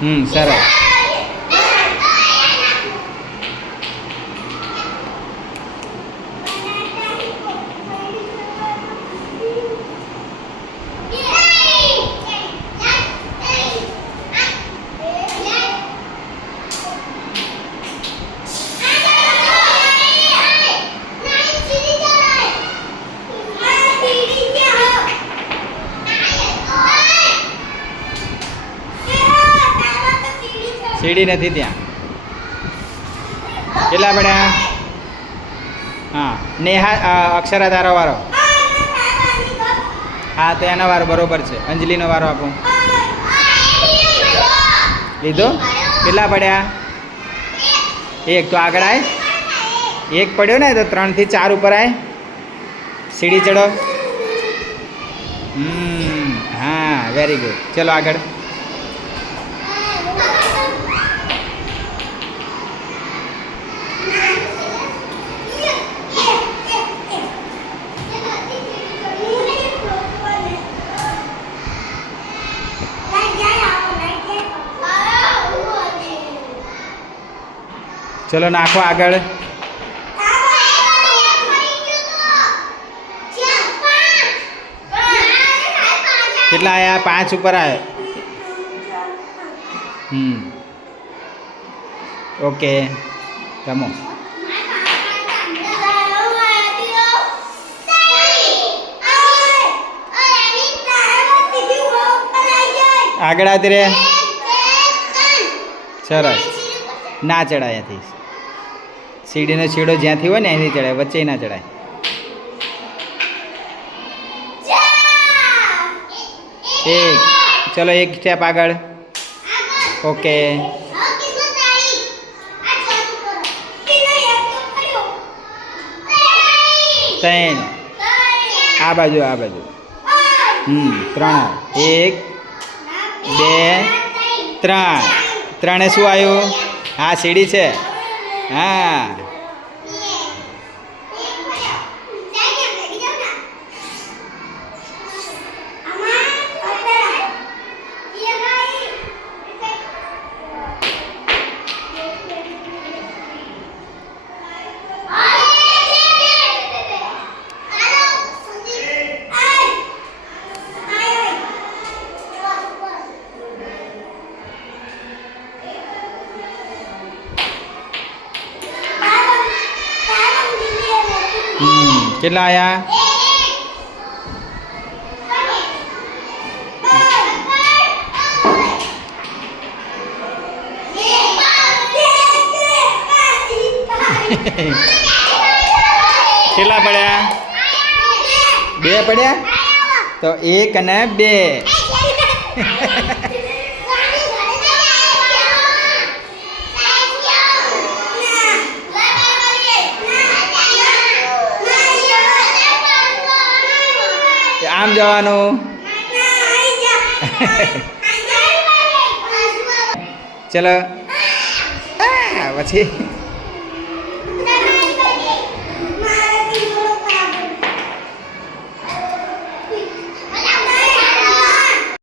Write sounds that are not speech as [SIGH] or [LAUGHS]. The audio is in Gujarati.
હમ સીડી નથી ત્યાં. કેટલા પડ્યા હા નેહા અ, અક્ષરા તારો વારો. હા તો એનો વારો બરોબર છે. અંજલિનો વારો આપો. લીધો? કેટલા પડ્યા? એક તો આગળ આય. એક પડ્યો ને તો ત્રણથી ચાર ઉપર આય. સીડી ચડો. હમ હા વેરી ગુડ ચલો આગળ. ચલો નાખો આગળ. કેટલા આયા? પાંચ ઉપર આવ્યા હમ. ઓકે. રમો. આગળ આવતી રે સરસ. ના ચડાય અહીંયાથી સીડીનો છેડો જ્યાંથી હોય ને અહીંથી ચડાય વચ્ચે ના ચડાય. એક, ચલો એક સ્ટેપ આગળ. ઓકે. ત્રણ. આ બાજુ આ બાજુ. હમ, ત્રણ. એક, બે, ત્રણ. ત્રણે શું આવ્યું? હા સીડી છે. હા કેટલા આયા? કેટલા પડ્યા? બે પડ્યા? તો એક અને બે. [LAUGHS] [LAUGHS] આમ જવાનું. [LAUGHS] ચલો. પછી.